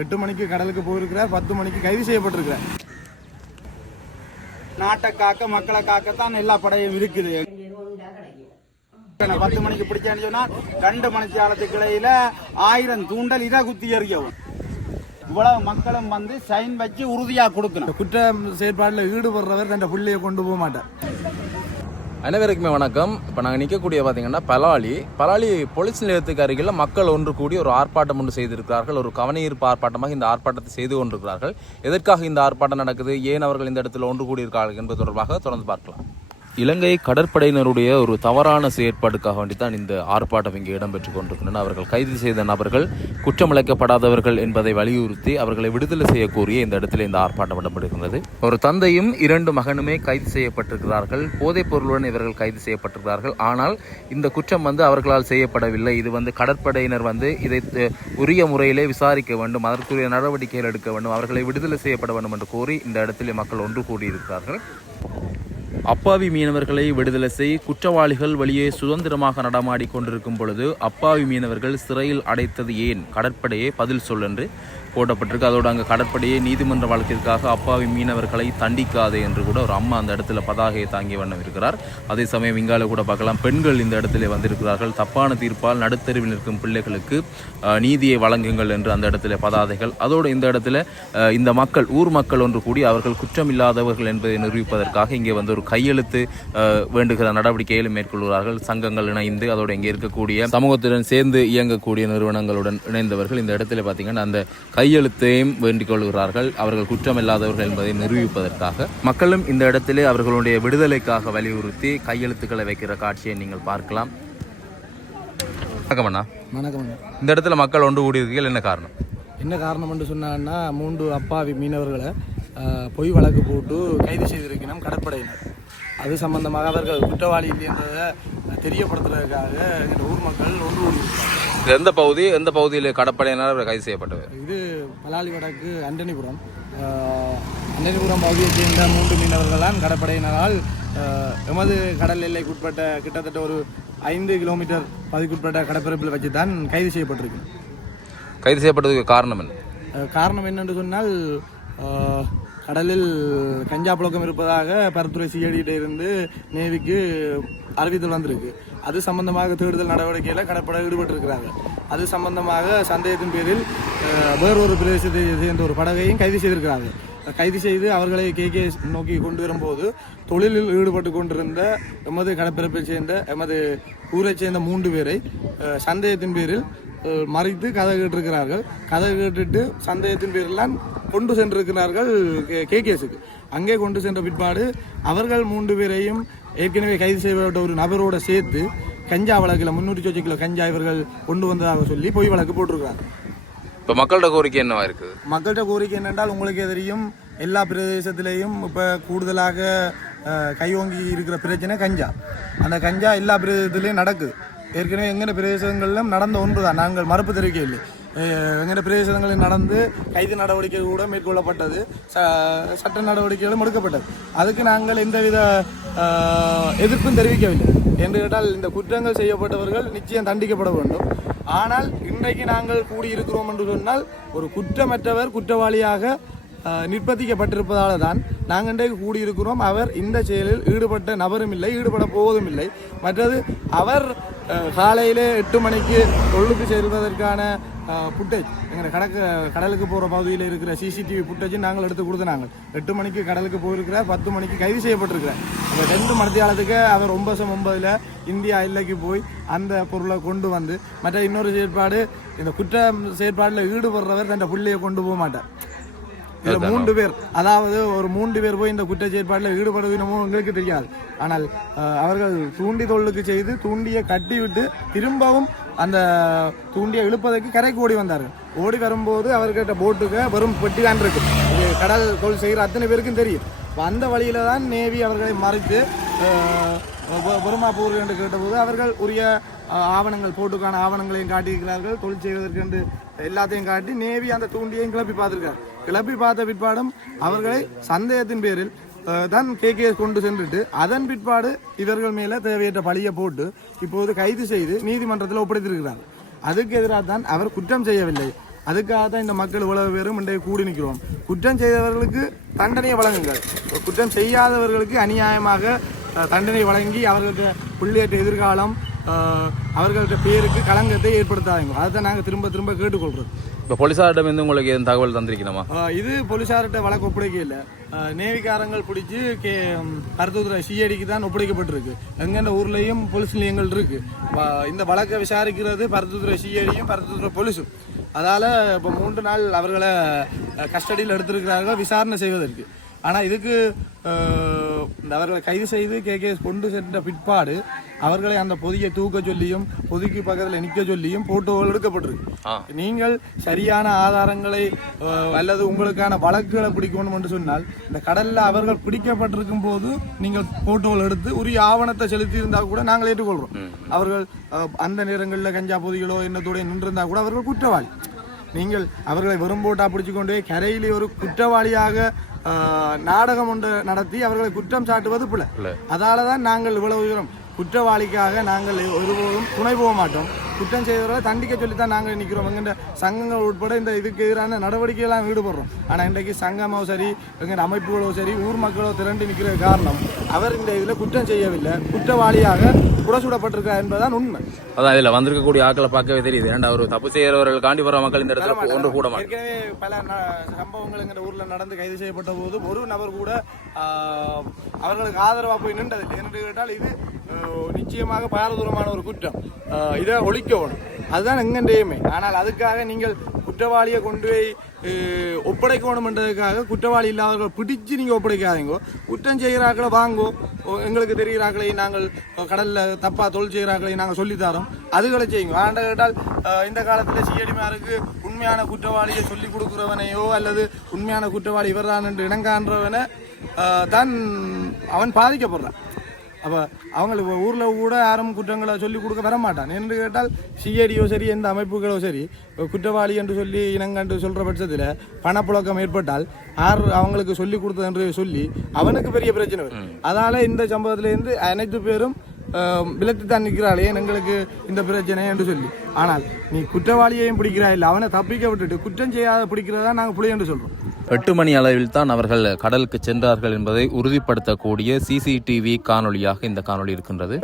எட்டு மணிக்கு கடலுக்கு போயிருக்கிறார் பத்து மணிக்கு கைது செய்யப்பட்டிருக்கிறார். நாட்டை காக்க மக்களை காக்கத்தான் எல்லா படையும் இருக்குது. பத்து மணிக்கு பிடிச்சான்னு சொன்னா ரெண்டு மணிக்கு காலத்து இடையில ஆயிரம் தூண்டல் இதை குத்தி எறியவும். இவ்வளவு மக்களும் வந்து சைன் வச்சு உறுதியா கொடுக்கணும். குற்ற செயற்பாடுல ஈடுபடுறவர் தன் பிள்ளைய கொண்டு போக மாட்டார். அனைவருக்குமே வணக்கம். இப்போ நாங்கள் நிற்கக்கூடிய பார்த்தீங்கன்னா பலாலி. பலாலி போலீஸ் நிலையத்துக்கு அருகில் மக்கள் ஒன்று கூடி ஒரு ஆர்ப்பாட்டம் ஒன்று செய்திருக்கிறார்கள். ஒரு கவனஈர்ப்பு ஆர்ப்பாட்டமாக இந்த ஆர்ப்பாட்டத்தை செய்து கொண்டிருக்கிறார்கள். எதற்காக இந்த ஆர்ப்பாட்டம் நடக்குது? ஏன் அவர்கள் இந்த இடத்துல ஒன்று கூடியிருக்கிறார்கள் என்பது தொடர்பாக தொடர்ந்து பார்க்கலாம். இலங்கை கடற்படையினருடைய ஒரு தவறான செயற்பாடுக்காக வேண்டி தான் இந்த ஆர்ப்பாட்டம் இங்கே இடம்பெற்றுக் கொண்டிருக்கின்றன. அவர்கள் கைது செய்த நபர்கள் குற்றமிழைக்கப்படாதவர்கள் என்பதை வலியுறுத்தி அவர்களை விடுதலை செய்யக்கோரிய இந்த இடத்துல இந்த ஆர்ப்பாட்டம் இடம்பெறுகிறது ஒரு தந்தையும் இரண்டு மகனுமே கைது செய்யப்பட்டிருக்கிறார்கள். போதைப் பொருளுடன் இவர்கள் கைது செய்யப்பட்டிருக்கிறார்கள். ஆனால் இந்த குற்றம் வந்து அவர்களால் செய்யப்படவில்லை. இது வந்து கடற்படையினர் வந்து இதை உரிய முறையிலே விசாரிக்க வேண்டும் அதற்குரிய நடவடிக்கைகள் எடுக்க வேண்டும் அவர்களை விடுதலை செய்யப்பட வேண்டும் என்று கோரி இந்த இடத்திலே மக்கள் ஒன்று கூடியிருக்கிறார்கள். அப்பாவி மீனவர்களை விடுதலை செய் குற்றவாளிகள் வெளியே சுதந்திரமாக நடமாடி கொண்டிருக்கும் பொழுது அப்பாவி மீனவர்கள் சிறையில் அடைத்தது ஏன்? கடற்படையே பதில் சொல் என்று போடப்பட்டிருக்கு. அதோடு அங்கே கடற்படையே நீதிமன்ற வழக்கிற்காக அப்பாவி மீனவர்களை தண்டிக்காதே என்று கூட ஒரு அம்மா அந்த இடத்துல பதாகையை தாங்கிய வண்ணம் இருக்கிறார். அதே சமயம் இங்கால கூட பார்க்கலாம் பெண்கள் இந்த இடத்துல வந்திருக்கிறார்கள். தப்பான தீர்ப்பால் நடுத்தருவில் நிற்கும் பிள்ளைகளுக்கு நீதியை வழங்குங்கள் என்று அந்த இடத்துல பதாதைகள். அதோடு இந்த இடத்துல இந்த மக்கள் ஊர் மக்கள் ஒன்று கூடி அவர்கள் குற்றமில்லாதவர்கள் என்பதை நிரூபிப்பதற்காக இங்கே வந்து ஒரு கையெழுத்து வேண்டுகிற நடவடிக்கைகளை மேற்கொள்கிறார்கள். சங்கங்கள் இணைந்து அதோடு இங்கே இருக்கக்கூடிய சமூகத்துடன் சேர்ந்து இயங்கக்கூடிய நிறுவனங்களுடன் இணைந்தவர்கள் இந்த இடத்துல பார்த்தீங்கன்னா அந்த கையெழுத்தையும் வேண்டிக் கொள்கிறார்கள். அவர்கள் குற்றமில்லாதவர்கள் என்பதை நிரூபிப்பதற்காக. மக்களும் இந்த இடத்திலே அவர்களுடைய விடுதலைக்காக வலியுறுத்தி கையெழுத்துக்களை வைக்கிற காட்சியை நீங்கள் பார்க்கலாம். வணக்கம் அண்ணா. வணக்கம் இந்த இடத்துல மக்கள் ஒன்று கூடியிருக்கீர்கள் என்ன காரணம்? என்ன காரணம் என்று சொன்னாங்கன்னா மூன்று அப்பாவி மீனவர்களை பொய் வழக்கு போட்டு கைது செய்திருக்கணும் கடற்படையினர். அது சம்பந்தமாக அவர்கள் குற்றவாளி இல்லை என்பதை தெரியப்படுத்துறதுக்காக எங்கள் ஊர் மக்கள் ஒன்று கூடியிருக்கிறார்கள். இது எந்த பகுதி எந்த பகுதியில் கடற்படையினர் கைது செய்யப்பட்டவர் இது பலாலி வடக்கு அண்டனிபுரம். அண்டனிபுரம் பகுதியைச் சேர்ந்த மூன்று மீனவர்களால் கடற்படையினரால் எமது கடல் எல்லைக்குட்பட்ட கிட்டத்தட்ட ஒரு ஐந்து கிலோமீட்டர் பகுதிக்குட்பட்ட கடற்பரப்பில் வச்சு தான் கைது செய்யப்பட்டிருக்கு கைது செய்யப்பட்டதுக்கு காரணம் என்ன? காரணம் என்னென்று சொன்னால் கடலில் கஞ்சா புழக்கம் இருப்பதாக பரத்துறை சிஐடியிட்ட இருந்து நேவிக்கு அறிவித்தல் வந்திருக்கு. அது சம்பந்தமாக தேடுதல் நடவடிக்கையில் கடற்படை ஈடுபட்டிருக்கிறாங்க. அது சம்பந்தமாக சந்தேகத்தின் பேரில் வேறொரு பிரதேசத்தை சேர்ந்த ஒரு படகையும் கைது செய்திருக்கிறாங்க. கைது செய்து அவர்களை கேகே நோக்கி கொண்டு வரும்போது தொழிலில் ஈடுபட்டு கொண்டிருந்த எமது கடப்பிறப்பை சேர்ந்த எமது ஊரைச் சேர்ந்த மூன்று பேரை சந்தேகத்தின் பேரில் மறைத்து கதை கேட்டிருக்கிறார்கள். கதை கேட்டுட்டு சந்தேகத்தின் பேரெல்லாம் கொண்டு சென்றிருக்கிறார்கள் கே கேஸுக்கு அங்கே கொண்டு சென்ற பிற்பாடு அவர்கள் மூன்று பேரையும் ஏற்கனவே கைது செய்யப்பட்ட ஒரு நபரோட சேர்த்து கஞ்சா வழக்கில் முன்னூற்றி சொச்சு கிலோ கஞ்சா இவர்கள் கொண்டு வந்ததாக சொல்லி பொய் வழக்கு போட்டிருக்கிறாங்க. இப்போ மக்களோட கோரிக்கை என்னவா இருக்குது மக்கள்கிட்ட கோரிக்கை என்னென்றால் உங்களுக்கே தெரியும் எல்லா பிரதேசத்திலேயும் இப்போ கூடுதலாக கையோங்கி இருக்கிற பிரச்சனை கஞ்சா. அந்த கஞ்சா எல்லா பிரதேசத்திலையும் நடக்குது. ஏற்கனவே எங்கன பிரதேசங்களிலும் நடந்த ஒன்று தான் நாங்கள் மறுப்பு தெரிவிக்கவில்லை. எங்கன பிரதேசங்களில் நடந்து கைது நடவடிக்கை கூட மேற்கொள்ளப்பட்டது. ச- சட்ட நடவடிக்கைகளும் எடுக்கப்பட்டது அதுக்கு நாங்கள் எந்தவித எதிர்ப்பும் தெரிவிக்கவில்லை. என்று கேட்டால் இந்த குற்றங்கள் செய்யப்பட்டவர்கள் நிச்சயம் தண்டிக்கப்பட வேண்டும். ஆனால் இன்றைக்கு நாங்கள் கூடியிருக்கிறோம் என்று சொன்னால் ஒரு குற்றமற்றவர் குற்றவாளியாக நிர்பந்திக்கப்பட்டிருப்பதால் தான் நாங்கள் இன்றைக்கு கூடியிருக்கிறோம். அவர் இந்த செயலில் ஈடுபட்ட நபரும் இல்லை ஈடுபட போவதும் இல்லை. மற்றது அவர் காலையில் எட்டு மணிக்கு தொழிலுக்கு செல்வதற்கான புட்டேஜ் எங்கள் கடக்க கடலுக்கு போகிற பகுதியில் இருக்கிற சிசிடிவி புட்டேஜ் நாங்கள் எடுத்து கொடுத்தனாங்க. எட்டு மணிக்கு கடலுக்கு போயிருக்கிறார் பத்து மணிக்கு கைது செய்யப்பட்டிருக்கிறார். அந்த ரெண்டு மணித்தியாலத்துக்கு அவர் ஒன்பது ஒன்பதில் இந்தியா எல்லைக்கு போய் அந்த பொருளை கொண்டு வந்து மற்ற இன்னொரு செயற்பாடு இந்த குற்ற செயற்பாடில் ஈடுபடுறவர் தன் பிள்ளையை கொண்டு போக மாட்டார். இதுல மூன்று பேர் அதாவது ஒரு மூன்று பேர் போய் இந்த குற்ற செயற்பாட்டில் ஈடுபடுவதுமோ உங்களுக்கு தெரியாது. ஆனால் அவர்கள் தூண்டி தொழிலுக்கு செய்து தூண்டியை கட்டி விட்டு திரும்பவும் அந்த தூண்டியை இழுப்பதற்கு கரைக்கு ஓடி வந்தார்கள். ஓடி வரும்போது அவர்கிட்ட போட்டுக்கு வெறும் பெட்டி தான் இருக்கு. இது கடல் தொழில் செய்கிற அத்தனை பேருக்கும் தெரியும். அப்ப அந்த வழியில தான் நேவி அவர்களை மறைத்து பெருமாப்பூர் என்று கேட்டபோது அவர்கள் உரிய ஆவணங்கள் போட்டுக்கான ஆவணங்களையும் காட்டியிருக்கிறார்கள். தொழில் செய்வதற்கு என்று எல்லாத்தையும் காட்டி நேவி அந்த தூண்டியையும் கிளப்பி பார்த்திருக்கார். கிளப்பி பார்த்த பிற்பாடும் அவர்களை சந்தேகத்தின் பேரில் அஹ், தான் கேகே கொண்டு சென்றுட்டு அதன் பிற்பாடு இவர்கள் மேல தேவையற்ற பழியை போட்டு இப்போது கைது செய்து நீதிமன்றத்தில் ஒப்படைத்திருக்கிறார். அதுக்கு எதிராக தான் அவர் குற்றம் செய்யவில்லை. அதுக்காக தான் இந்த மக்கள் இவ்வளவு பேரும் இன்றைய கூடி நிற்கிறோம். குற்றம் செய்தவர்களுக்கு தண்டனையை வழங்குங்கள். குற்றம் செய்யாதவர்களுக்கு அநியாயமாக தண்டனை வழங்கி அவர்களுக்கு பிள்ளையற்ற எதிர்காலம் அஹ், அவர்கள்ட்ட பேருக்கு களங்கத்தை ஏற்படுத்தாதீங்க. அதை தான் நாங்கள் திரும்ப திரும்ப கேட்டுக்கொள்கிறோம் இப்போ போலீஸாரிடம் வந்து உங்களுக்கு எதுவும் தகவல் தந்திருக்கணுமா? இது போலீசார்கிட்ட வழக்கு ஒப்படைக்க இல்லை நேவிக்காரங்கள் பிடிச்சி கே கருத்துத்துறை சிஐடிக்கு தான் ஒப்படைக்கப்பட்டிருக்கு. எங்கெந்த ஊர்லேயும் போலீஸ் நிலையங்கள் இருக்கு. இந்த வழக்கை விசாரிக்கிறது பருத்துத்துறை சிஐடியும் பருத்துத்துறை போலீஸும். அதால் இப்போ மூன்று நாள் அவர்களை கஸ்டடியில் எடுத்திருக்கிறார்கள் விசாரணை செய்வதற்கு. ஆனால் இதுக்கு இந்த அவர்களை கைது செய்து கே கேஸ் கொண்டு சென்ற பிற்பாடு அவர்களை அந்த பொதியை தூக்க சொல்லியும் பொதிக்கு பக்கத்தில் நிற்க சொல்லியும் போட்டோகள் எடுக்கப்பட்டிருக்கு. நீங்கள் சரியான ஆதாரங்களை அல்லது உங்களுக்கான வழக்குகளை பிடிக்கணும் என்று சொன்னால் இந்த கடல்ல அவர்கள் பிடிக்கப்பட்டிருக்கும் போது நீங்கள் போட்டோகள் எடுத்து உரிய ஆவணத்தை செலுத்தி இருந்தால் கூட நாங்கள் ஏற்றுக்கொள்கிறோம் அவர்கள் அந்த நேரங்களில் கஞ்சா பொதிகளோ என்னத்தோட நின்றிருந்தா கூட அவர்கள் குற்றவாளி. நீங்கள் அவர்களை வெறும் போட்டா பிடிச்சு கொண்டு போய் கரையிலே ஒரு குற்றவாளியாக நாடகம் ஒன்று நடத்தி அவர்களை குற்றம் சாட்டுவது பிள்ளை. அதால தான் நாங்கள் இவ்வளவு தூரம் குற்றவாளிக்காக நாங்கள் ஒருபோதும் துணை போக மாட்டோம். குற்றம் செய்தவர்களை தண்டிக்க சொல்லித்தான் நாங்கள் நிற்கிறோம். எங்கள்ட சங்கங்கள் உட்பட இந்த இதுக்கு எதிரான நடவடிக்கையெல்லாம் ஈடுபடுறோம். ஆனால் இன்றைக்கு சங்கமோ சரி எங்கள் அமைப்புகளோ சரி ஊர் மக்களோ திரண்டு நிற்கிற காரணம் அவர் இந்த இதில் குற்றம் செய்யவில்லை. குற்றவாளியாக புறசூடப்பட்டிருக்கார் என்பதுதான் உண்மை. அதான் இதில் வந்திருக்கக்கூடிய ஆட்களை பார்க்கவே தெரியுது. ஏன்டா ஒரு தப்பு செய்கிறவர்கள் காண்டி வர மக்கள் இந்த இடத்துல ஒன்று கூட ஏற்கனவே பல சம்பவங்கள் எங்கள் ஊர்ல நடந்து கைது செய்யப்பட்ட போது ஒரு நபர் கூட அவர்களுக்கு ஆதரவா போய் நின்றதில்லை. என்று கேட்டால் இது நிச்சயமாக பாரதூரமான ஒரு குற்றம். இதை ஒழிக்கணும் அதுதான் எங்கன்றையுமே ஆனால் அதுக்காக நீங்கள் குற்றவாளியை கொண்டு போய் ஆஹ், ஒப்படைக்கணும்ன்றதுக்காக குற்றவாளி இல்லாதவர்கள் பிடிச்சு நீங்கள் ஒப்படைக்காதீங்க. குற்றம் செய்கிறாக்களை வாங்கோ. எங்களுக்கு தெரிகிறாக்களை நாங்கள் கடலில் தப்பாக தொழில் செய்கிறாக்களை நாங்கள் சொல்லித்தரோம். அதுகளை செய்யுங்க. ஆண்ட கேட்டால் இந்த காலத்தில் சிஐடிமாருக்கு உண்மையான குற்றவாளியை சொல்லி கொடுக்குறவனையோ அல்லது உண்மையான குற்றவாளி இவர்தான் என்று இணங்கான்றவனை தான் அவன் பாதிக்கப்படுறான். அப்போ அவங்களுக்கு ஊரில் கூட யாரும் குற்றங்களை சொல்லி கொடுக்க வர மாட்டான் என்று கேட்டால் சிஐடியோ சரி எந்த அமைப்புகளோ சரி குற்றவாளி என்று சொல்லி இனங்கண்டு சொல்கிற பட்சத்தில் பணப்புழக்கம் ஏற்பட்டால் யார் அவங்களுக்கு சொல்லி கொடுத்தது என்று சொல்லி அவனுக்கு பெரிய பிரச்சனை வரும். அதால் இந்த சம்பவத்திலேருந்து அனைத்து பேரும் விலத்து தான் நிற்கிறாளே எங்களுக்கு இந்த பிரச்சனை என்று சொல்லி. ஆனால் நீ குற்றவாளியையும் பிடிக்கிறா இல்லை அவனை தப்பிக்க விட்டுட்டு குற்றம் செய்யாத பிடிக்கிறதா நாங்கள் புளி என்று சொல்கிறோம் எட்டு மணி அளவில் தான் அவர்கள் கடலுக்கு சென்றார்கள் என்பதை உறுதிப்படுத்தக்கூடிய சிசிடிவி காணொளியாக இந்த காணொளி இருக்கின்றது.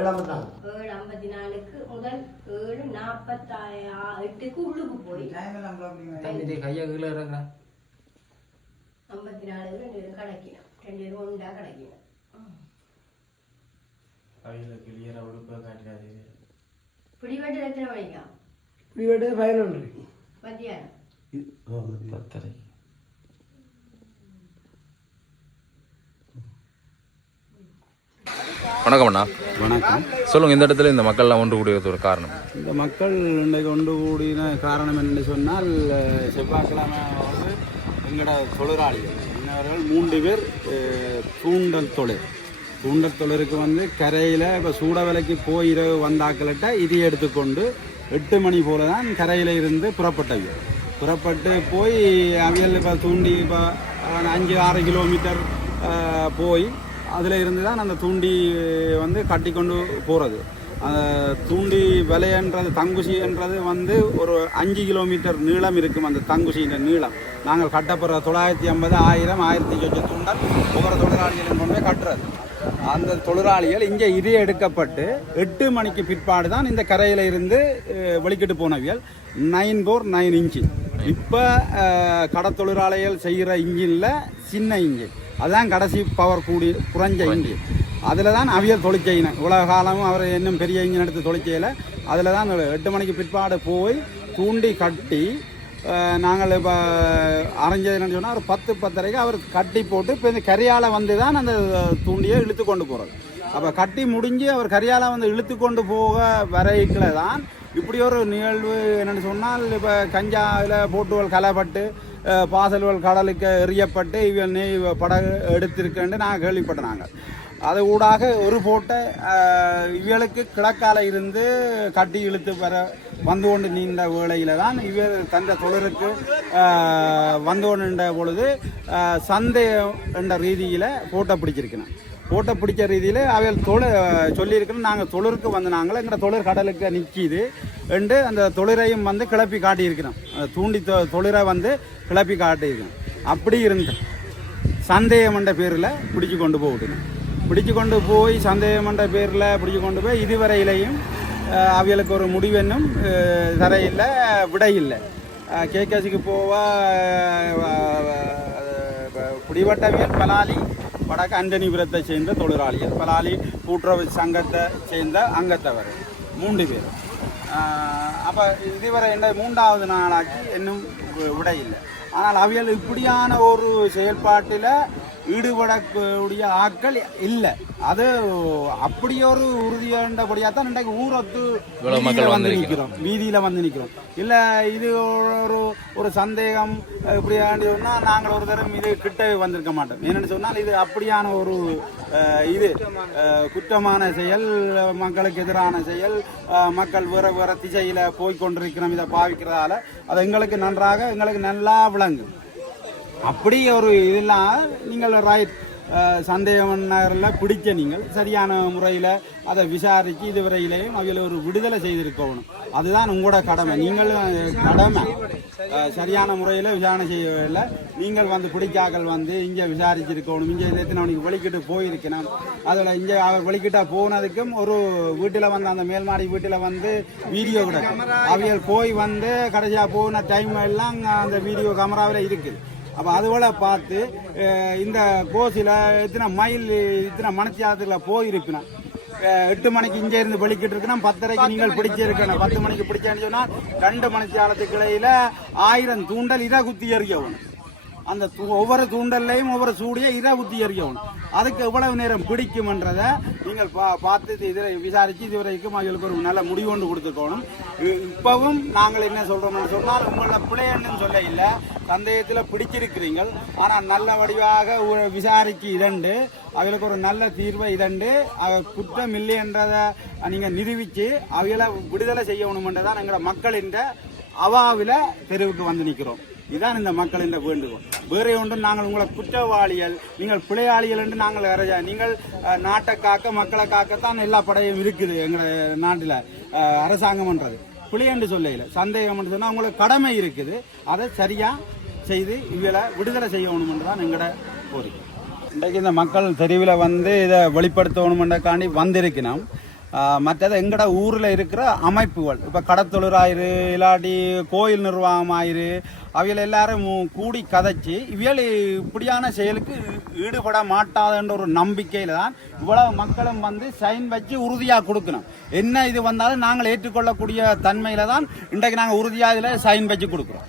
ஐம்பத்தி நாலு ரெண்டு பேரும் கிடைக்கணும் ரெண்டு பேரும் ஒன்றா கிடைக்கணும் கையில் பிடிவெட்டு எத்தனை மணிக்கா? இப்படி பதினொன்று மத்தியானம். பத்தரை வணக்கம் அண்ணா. வணக்கம். சொல்லுங்க இந்த இடத்துல இந்த மக்கள்லாம் ஒன்று கூடியது ஒரு காரணம். இந்த மக்கள் இன்றைக்கு ஒன்று கூடின காரணம் என்று சொன்னால் செவ்வாய்க்கிழமை வந்து எங்களோட தொழிலாளிகள் இன்னவர்கள் மூன்று பேர் தூண்டல் தொழில். தூண்டல் தொழிலுக்கு வந்து கரையில் இப்போ சூட விலைக்கு போய் இரவு வந்தாக்கள்கிட்ட இதை எடுத்துக்கொண்டு எட்டு மணி போல தான் கரையில் இருந்து புறப்பட்டவை புறப்பட்டு போய் அவியல் இப்போ தூண்டி இப்போ அஞ்சு ஆறு கிலோமீட்டர் போய் அதில் இருந்து தான் அந்த தூண்டி வந்து கட்டி கொண்டு போகிறது அந்த தூண்டி விலையன்றது தங்குசின்றது வந்து ஒரு அஞ்சு கிலோமீட்டர் நீளம் இருக்கும் அந்த தங்குசியின் நீளம். நாங்கள் கட்டப்படுற தொள்ளாயிரத்தி ஐம்பது ஆயிரம் ஆயிரத்தி சொச்ச தூண்டல் ஒவ்வொரு தொழிலாளிகளும் கொண்டு கட்டுறது. அந்த தொழிலாளிகள் இங்கே இது எடுக்கப்பட்டு எட்டு மணிக்கு பிற்பாடு தான் இந்த கரையில் இருந்து வெளிக்கிட்டு போனவியல். Nine four nine inch. இப்போ கடத்தொழிலாளிகள் செய்கிற இன்ஜினில் சின்ன இன்ஜின். அதுதான் கடைசி பவர் கூடி குறைஞ்ச இன்ஜின் அதில் தான் அவியல் தொழில் செய்யணும் இவ்வளோ காலமும் அவர் இன்னும் பெரிய இன்ஜின் எடுத்து தொழில் செய்யலை அதில் தான் எட்டு மணிக்கு பிற்பாடு போய் தூண்டி கட்டி நாங்கள் இப்போ அரைஞ்சது என்னன்னு சொன்னால் ஒரு பத்து பத்தரைக்கு அவர் கட்டி போட்டு இப்போ இந்த கரியால் வந்து தான் அந்த தூண்டியை இழுத்து கொண்டு போகிறது அப்போ கட்டி முடிஞ்சு அவர் கரியால் வந்து இழுத்து கொண்டு போக வரைக்கில் தான் இப்படி ஒரு நிகழ்வு என்னென்னு சொன்னால் இப்போ கஞ்சாவில் போட்டுவல் கலைப்பட்டு அஹ், பாசல்கள் கடலுக்கு எறியப்பட்டு இவன் நீ படகு எடுத்திருக்கேன்னு நான் கேள்விப்பட்டேன் நாங்கள் அது ஊடாக ஒரு போட்டை இவளுக்கு கிழக்கால இருந்து கட்டி இழுத்து வர வந்து கொண்டு நீண்ட வேளையில் தான் இவர் தந்த தொழிலுக்கு வந்து கொண்டு பொழுது சந்தேகம் சந்தை என்ற ரீதியில் போட்டை பிடிச்சிருக்கணும் போட்டை பிடிச்ச ரீதியில் அவைகள் தொழில் சொல்லியிருக்கிறோம் நாங்கள் தொழிலுக்கு வந்து நாங்கள் எங்களோட தொழில் கடலுக்கு நிற்கிது என்று அந்த தொழிலையும் வந்து கிளப்பி காட்டியிருக்கிறோம் தூண்டி தொ தொழிலை வந்து கிளப்பி காட்டியிருக்கிறோம் அப்படி இருந்த சந்தேகம் என்ற பேரில் பிடிச்சி கொண்டு போகணும் பிடிச்சு கொண்டு போய் சந்தேகம் என்ற பேரில் பிடிச்சி கொண்டு போய் இதுவரையிலையும் அவைகளுக்கு ஒரு முடிவென்னும் அஹ், தரையில்லை விடை இல்லை கேகேசிக்கு போவ குடிவட்டவியல் பலாலி வடக்கு விரத்தை சேர்ந்த தொழிலாளிகள் பலாலி கூட்டுறவு சங்கத்தை சேர்ந்த அங்கத்தவர் மூன்று பேர். அப்போ இதுவரை என்ன மூன்றாவது நாளாக்கி இன்னும் விடையில்லை விடை இல்லை. ஆனால் அவியல் இப்படியான ஒரு செயல்பாட்டில் ஈடுபடக்கூடிய ஆட்கள் இல்லை. அது அப்படி ஒரு உறுதியாண்டபடியாக தான் இன்றைக்கு ஊரத்து மக்கள் வந்து. நிற்கிறோம் வீதியில் வந்து நிற்கிறோம் இல்லை இது ஒரு ஒரு சந்தேகம் இப்படியாண்டு சொன்னால் நாங்கள் ஒரு தரம் இது கிட்ட வந்திருக்க மாட்டோம். என்னென்னு சொன்னால் இது அப்படியான ஒரு இது குற்றமான செயல் மக்களுக்கு எதிரான செயல் மக்கள் வேற வேற திசையில் போய் கொண்டிருக்கிறோம். இதை பாவிக்கிறதால. அது எங்களுக்கு நன்றாக எங்களுக்கு நல்லா விளங்கும். அப்படி ஒரு இதெல்லாம் நீங்கள் ரைட் சந்தேகம் நகரில் பிடிச்ச நீங்கள் சரியான முறையில் அதை விசாரித்து இதுவரையிலேயும் அவையில் ஒரு விடுதலை செய்திருக்கணும். அதுதான் உங்களோட கடமை. நீங்கள் கடமை. சரியான முறையில் விசாரணை செய்யவில்லை நீங்கள் வந்து பிடிக்காக்கள் வந்து இங்கே விசாரிச்சிருக்கணும். இங்கே எத்தனை அவனுக்கு வெளிக்கிட்டு போயிருக்கணும். அதில் இங்கே அவர் வெளிக்கிட்ட போனதுக்கும் ஒரு வீட்டில் வந்து அந்த மேல்மாடி வீட்டில் வந்து வீடியோ கிடக்கும் அவைகள் போய் வந்து கடைசியாக போன டைம் எல்லாம் அந்த வீடியோ கேமராவில் இருக்குது அப்போ அதுபோல் பார்த்து இந்த கோசில் இத்தனை மைல் இத்தனை மனத்தியாலத்தில் போயிருப்பினா எட்டு மணிக்கு இங்கே இருந்து வெளிக்கிட்டு பத்தரைக்கு நீங்கள் பிடிச்சிருக்கணும் பத்து மணிக்கு பிடிச்சேன்னு சொன்னால் ரெண்டு மணித்தியாலத்துக்கு இடையில ஆயிரம் தூண்டல் இதை குத்தி எறியணும் அந்த ஒவ்வொரு தூண்டல்லையும் ஒவ்வொரு சூடியை இதை குத்தி எறியணும் அதுக்கு எவ்வளவு நேரம் பிடிக்கும்ன்றதை நீங்கள் பா பார்த்து இதில் விசாரித்து இதுவரைக்கும் அவங்களுக்கு ஒரு நல்ல முடிவு ஒன்று கொடுத்துக்கணும் இப்போவும் இப்பவும் நாங்கள் என்ன சொல்கிறோம்னு சொன்னால் உங்களோட பிள்ளைன்னு சொல்ல இல்லை சந்தேகத்தில் பிடிச்சிருக்கிறீங்க ஆனால் நல்ல வடிவாக விசாரித்து இதண்டு அவங்களுக்கு ஒரு நல்ல தீர்வை இதண்டு அவ குற்றம் இல்லைன்றதை நீங்கள் நிரூபித்து அவங்கள விடுதலை செய்யணுமென்றதான் எங்களோட மக்களின் அவாவில் தெருவுக்கு வந்து நிற்கிறோம் இதான் இந்த மக்கள் இந்த வேண்டுகோள். வேறு ஒன்றும் நாங்கள் உங்களை குற்றவாளிகள் நீங்கள் பிழையாளிகள் என்று நாங்கள் அறிய- நீங்கள் நாட்டை காக்க மக்களை காக்கத்தான் எல்லா படையும் இருக்குது எங்களோட நாட்டில் அரசாங்கம்ன்றது பிழை சொல்லையில் சந்தேகம் சொன்னால் உங்களுக்கு கடமை இருக்குது. அதை சரியாக செய்து இவளை விடுதலை செய்யணுமென்று தான் எங்களோட கோரிக்கை. இன்றைக்கு இந்த மக்கள் தெருவில் வந்து இதை வெளிப்படுத்தணுமென்றக்காண்டி வந்திருக்கணும் மற்றது எங்கட ஊரில் இருக்கிற அமைப்புகள். இப்போ கடத்தொழிலாயிரு இல்லாட்டி கோயில் நிர்வாகம் ஆயிரு எல்லாரும் கூடி கதைச்சி இவியல் இப்படியான செயலுக்கு ஈடுபட மாட்டாதுன்ற ஒரு நம்பிக்கையில் தான் இவ்வளவு மக்களும் வந்து சைன் வச்சு உறுதியாக கொடுக்கணும். என்ன இது வந்தாலும் நாங்கள் ஏற்றுக்கொள்ளக்கூடிய தன்மையில் தான் இன்றைக்கு நாங்கள் உறுதியாக இதில் சைன் வச்சு கொடுக்குறோம்.